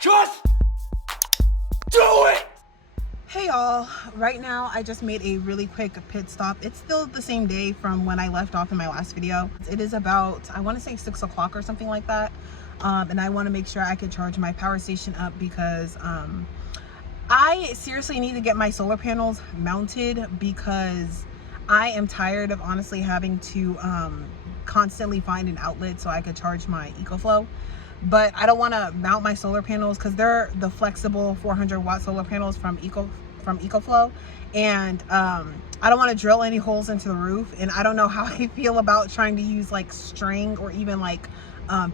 Just do it! Hey y'all, right now I just made a really quick pit stop. It's still the same day from when I left off in my last video. It is about, I want to say 6 o'clock or something like that. And I want to make sure I can charge my power station up because I seriously need to get my solar panels mounted because I am tired of honestly having to constantly find an outlet so I could charge my EcoFlow. But I don't want to mount my solar panels because they're the flexible 400-watt solar panels from EcoFlow, and I don't want to drill any holes into the roof, and I don't know how I feel about trying to use like string or even like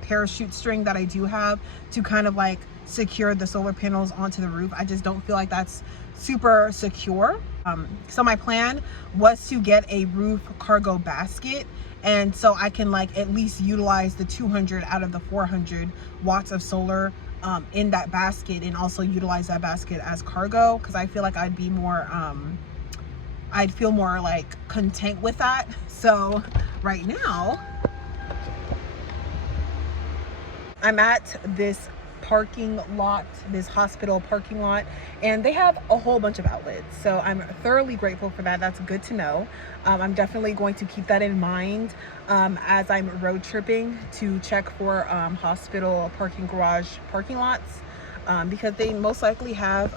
parachute string that I do have to kind of like secure the solar panels onto the roof. I just don't feel like that's super secure. So my plan was to get a roof cargo basket, and so I can like at least utilize the 200 out of the 400 watts of solar in that basket, and also utilize that basket as cargo, because I feel like I'd be more I'd feel more like content with that. So right now I'm at this parking lot, this hospital parking lot, and they have a whole bunch of outlets, so I'm thoroughly grateful for that. That's good to know. I'm definitely going to keep that in mind as I'm road tripping to check for hospital parking garage parking lots, because they most likely have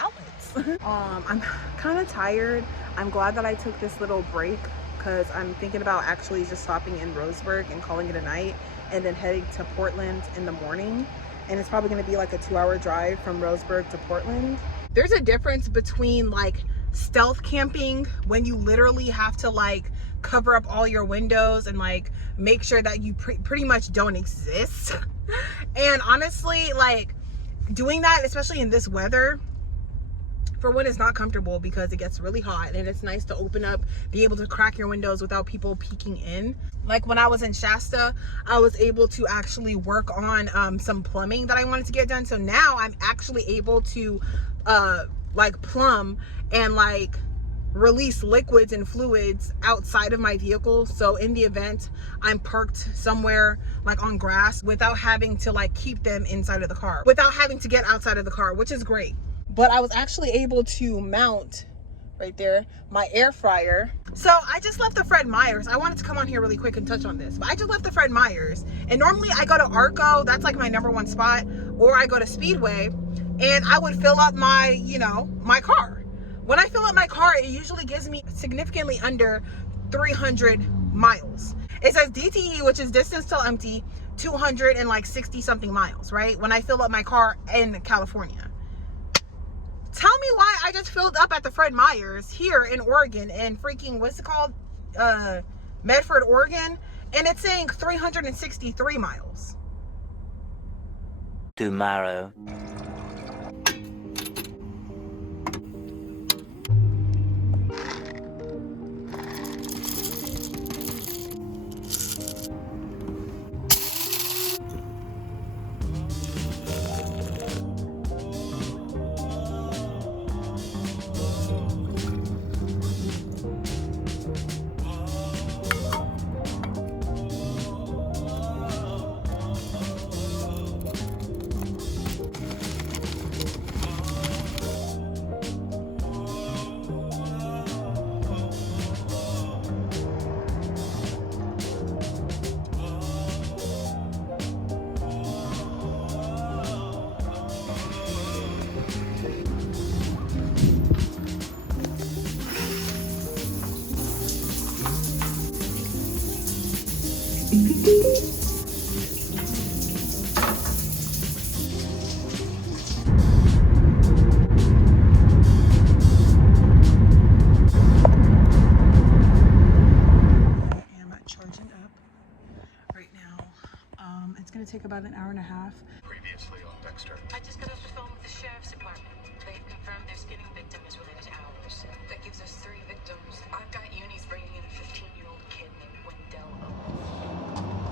outlets. I'm kind of tired. I'm glad that I took this little break because I'm thinking about actually just stopping in Roseburg and calling it a night, and then heading to Portland in the morning. And it's probably going to be like a 2-hour drive from Roseburg to Portland. There's a difference between like stealth camping, when you literally have to like cover up all your windows and like make sure that you pretty much don't exist. And honestly, like doing that, especially in this weather, for one, it's not comfortable because it gets really hot, and it's nice to open up, be able to crack your windows without people peeking in. Like when I was in Shasta, I was able to actually work on some plumbing that I wanted to get done. So now I'm actually able to like plumb and like release liquids and fluids outside of my vehicle. So in the event I'm parked somewhere like on grass, without having to like keep them inside of the car, without having to get outside of the car, which is great. But I was actually able to mount right there my air fryer. So I just left the Fred Meyer's. I wanted to come on here really quick and touch on this, but I just left the Fred Meyer's, and normally I go to Arco, that's like my #1 spot, or I go to Speedway, and I would fill up my, you know, my car. When I fill up my car, it usually gives me significantly under 300 miles. It says DTE, which is distance till empty, 260 something miles, right? When I fill up my car in California. Tell me why I just filled up at the Fred Meyer's here in Oregon, in freaking, what's it called? Medford, Oregon, and it's saying 363 miles. Tomorrow. Take about an hour and a half. Previously on Dexter. I just got off the phone with the sheriff's department. They've confirmed their skinning victim is related to ours. That gives us 3 victims. I've got unis bringing in a 15-year-old kid named Wendell Owens.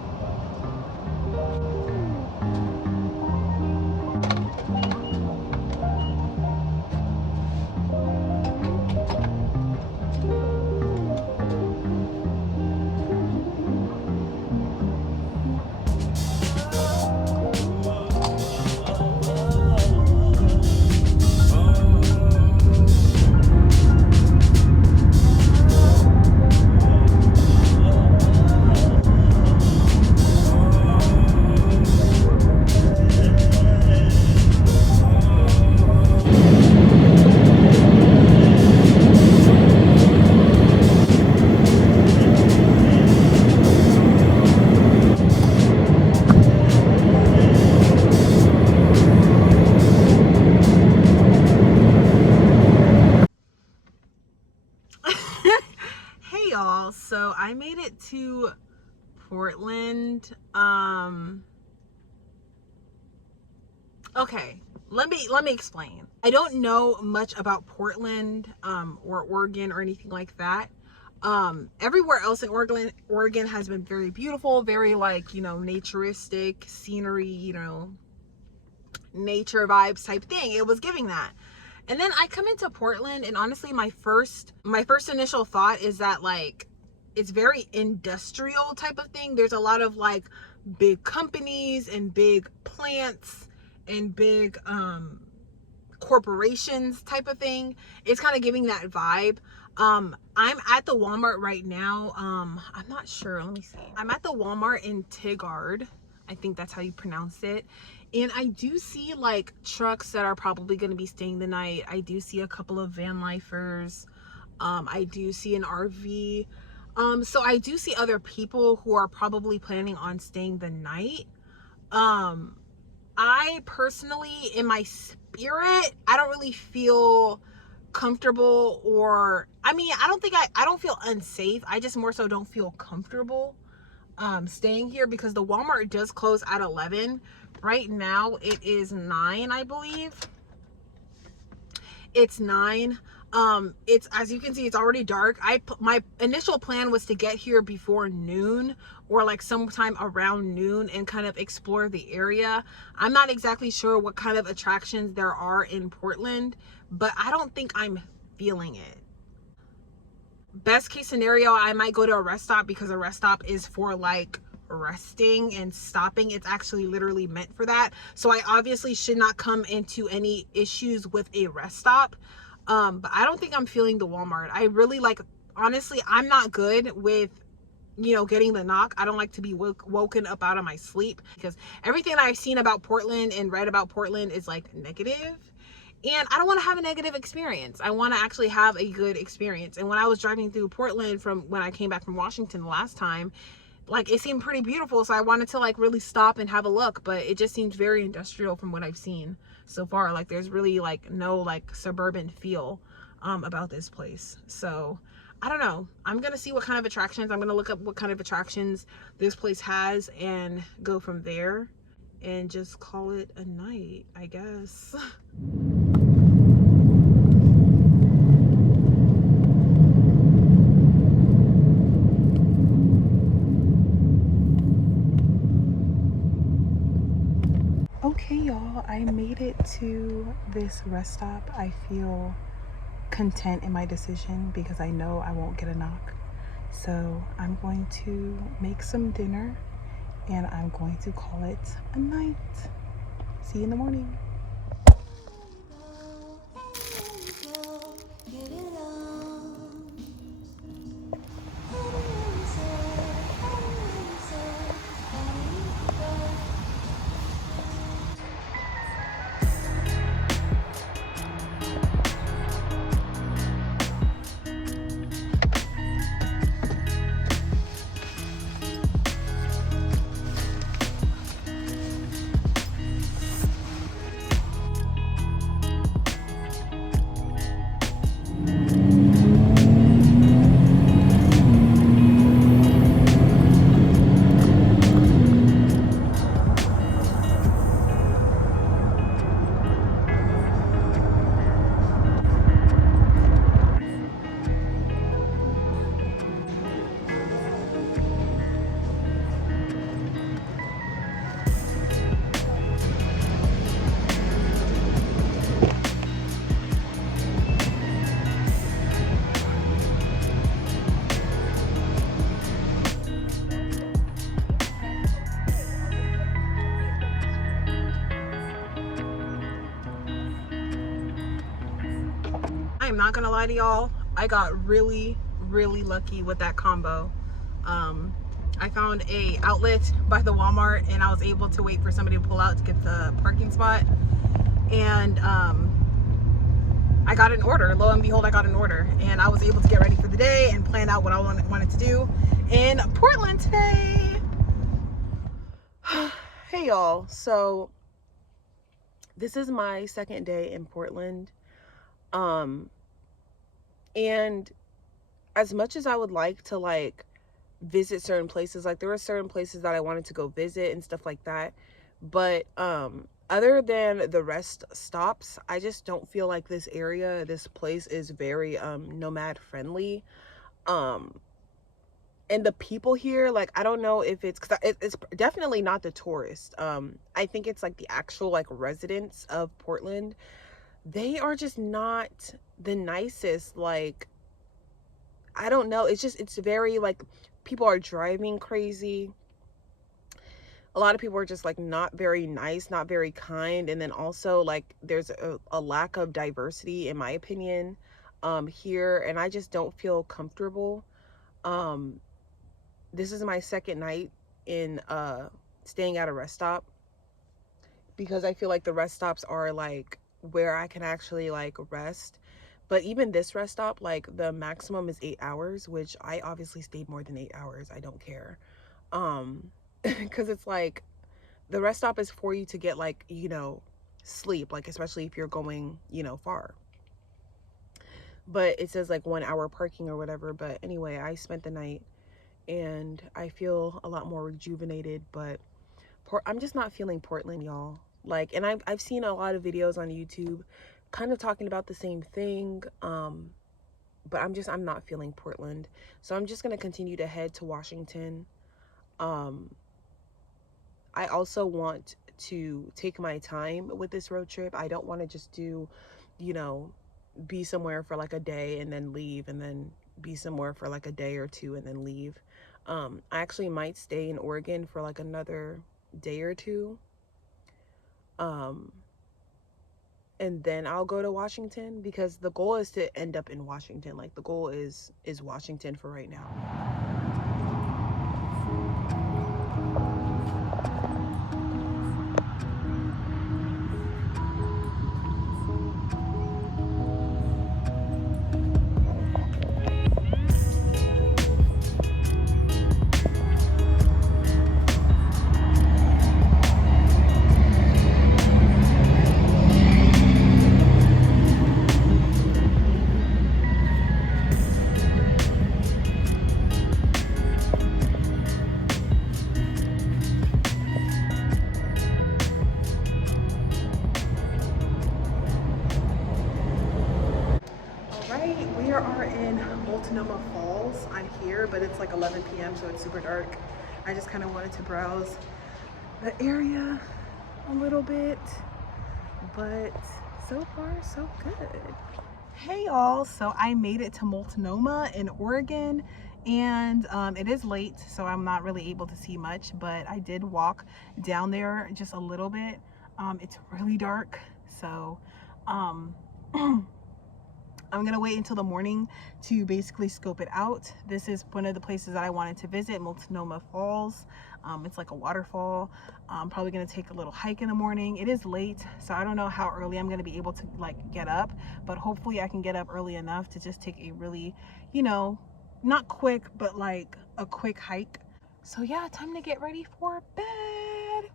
so I made it to Portland. Okay, let me explain. I don't know much about Portland or Oregon or anything like that. Everywhere else in Oregon has been very beautiful, very like, you know, naturistic scenery, you know, nature vibes type thing. It was giving that. And then I come into Portland, and honestly my first initial thought is that like it's very industrial type of thing. There's a lot of like big companies and big plants and big corporations type of thing. It's kind of giving that vibe. I'm at the Walmart right now. I'm not sure, let me see. I'm at the Walmart in Tigard, I think that's how you pronounce it, and I do see like trucks that are probably going to be staying the night. I do see a couple of van lifers. I do see an RV. So I do see other people who are probably planning on staying the night. I personally, in my spirit, I don't really feel comfortable, or I mean, I don't feel unsafe. I just more so don't feel comfortable staying here because the Walmart does close at 11. Right now it is 9, I believe. It's 9. It's, as you can see, it's already dark. My initial plan was to get here before noon, or like sometime around noon, and kind of explore the area. I'm not exactly sure what kind of attractions there are in Portland, but I don't think I'm feeling it. Best case scenario, I might go to a rest stop, because a rest stop is for like resting and stopping. It's actually literally meant for that. So I obviously should not come into any issues with a rest stop. But I don't think I'm feeling the Walmart. I really like, honestly, I'm not good with, you know, getting the knock. I don't like to be woken up out of my sleep, because everything that I've seen about Portland and read about Portland is like negative. And I don't want to have a negative experience. I want to actually have a good experience. And when I was driving through Portland from when I came back from Washington the last time, like it seemed pretty beautiful. So I wanted to like really stop and have a look, but it just seems very industrial from what I've seen so far. Like there's really like no like suburban feel about this place. So I don't know. I'm going to see what kind of attractions, I'm going to look up what kind of attractions this place has and go from there and just call it a night, I guess. Okay, y'all, I made it to this rest stop. I feel content in my decision because I know I won't get a knock. So I'm going to make some dinner and I'm going to call it a night. See you in the morning. I am not gonna lie to y'all, I got really lucky with that combo. I found a outlet by the Walmart and I was able to wait for somebody to pull out to get the parking spot, and I got an order. Lo and behold, I got an order, and I was able to get ready for the day and plan out what I wanted to do in Portland today. Hey y'all, so this is my second day in Portland. And as much as I would like to like visit certain places, like there were certain places that I wanted to go visit and stuff like that, but other than the rest stops, I just don't feel like this place is very nomad friendly. And the people here, like, I don't know if it's because it's definitely not the tourists. I think it's like the actual like residents of Portland. They are just not the nicest. Like, I don't know, it's very like, people are driving crazy. A lot of people are just like not very nice, not very kind. And then also like there's a lack of diversity, in my opinion, here, and I just don't feel comfortable. This is my second night in staying at a rest stop, because I feel like the rest stops are like where I can actually like rest. But even this rest stop, like the maximum is 8 hours, which I obviously stayed more than 8 hours. I don't care. Because it's like the rest stop is for you to get like, you know, sleep, like especially if you're going, you know, far. But it says like 1 hour parking or whatever. But anyway, I spent the night and I feel a lot more rejuvenated. But I'm just not feeling Portland, y'all. Like, and I've seen a lot of videos on YouTube kind of talking about the same thing. But I'm not feeling Portland. So I'm just gonna continue to head to Washington. I also want to take my time with this road trip. I don't want to just do, you know, be somewhere for like a day and then leave, and then be somewhere for like a day or two and then leave. I actually might stay in Oregon for like another day or two. And then I'll go to Washington, because the goal is to end up in Washington. Like the goal is Washington for right now. We are in Multnomah Falls. I'm here, but it's like 11 p.m. so it's super dark. I just kind of wanted to browse the area a little bit, but so far so good. Hey y'all, so I made it to Multnomah in Oregon, and it is late, so I'm not really able to see much, but I did walk down there just a little bit. It's really dark, so I'm gonna wait until the morning to basically scope it out. This is one of the places that I wanted to visit, Multnomah Falls. It's like a waterfall. I'm probably gonna take a little hike in the morning. It is late, so I don't know how early I'm gonna be able to like get up, but hopefully I can get up early enough to just take a really, you know, not quick, but like a quick hike. So yeah, time to get ready for bed.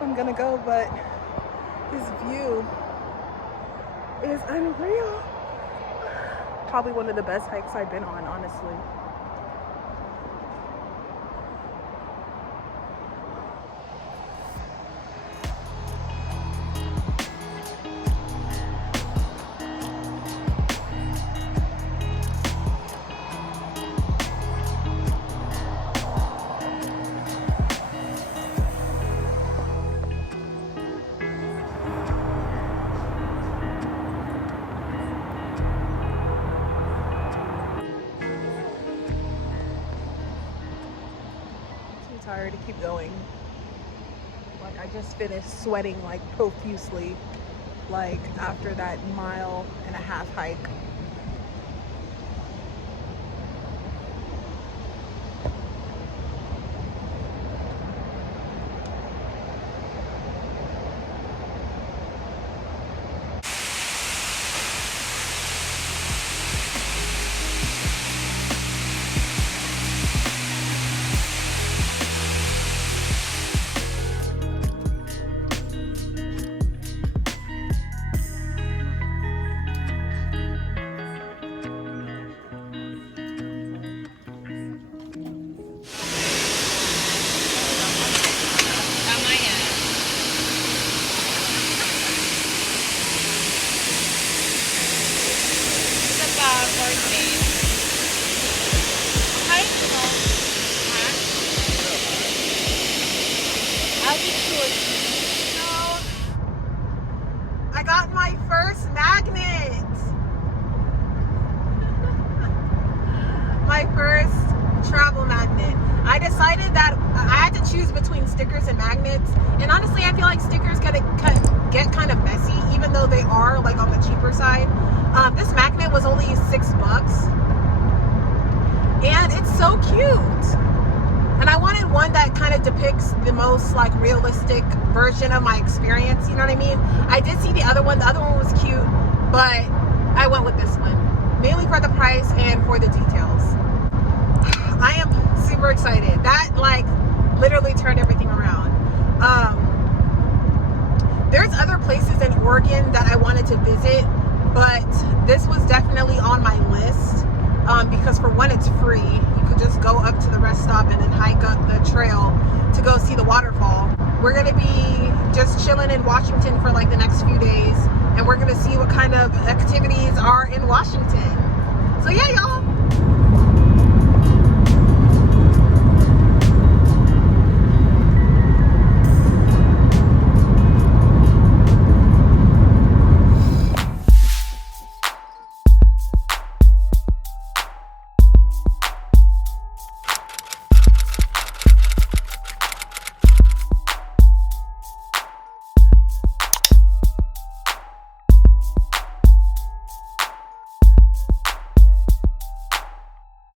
I'm gonna go, but this view is unreal. Probably one of the best hikes I've been on, honestly. Tired to keep going. Like I just finished sweating like profusely, like after that 1.5-mile hike. I got my first magnet. My first travel magnet. I decided that I had to choose between stickers and magnets. And honestly, I feel like stickers get kind of messy, even though they are like on the cheaper side. This magnet was only $6. And it's so cute. And I wanted one that kind of depicts the most like realistic version of my experience, you know what I mean? I did see the other one was cute, but I went with this one, mainly for the price and for the details. I am super excited. That like literally turned everything around. There's other places in Oregon that I wanted to visit, but this was definitely on my list. Because for one, it's free. You could just go up to the rest stop and then hike up the trail to go see the waterfall. We're gonna be just chilling in Washington for like the next few days, and we're gonna see what kind of activities are in Washington. So yeah, y'all.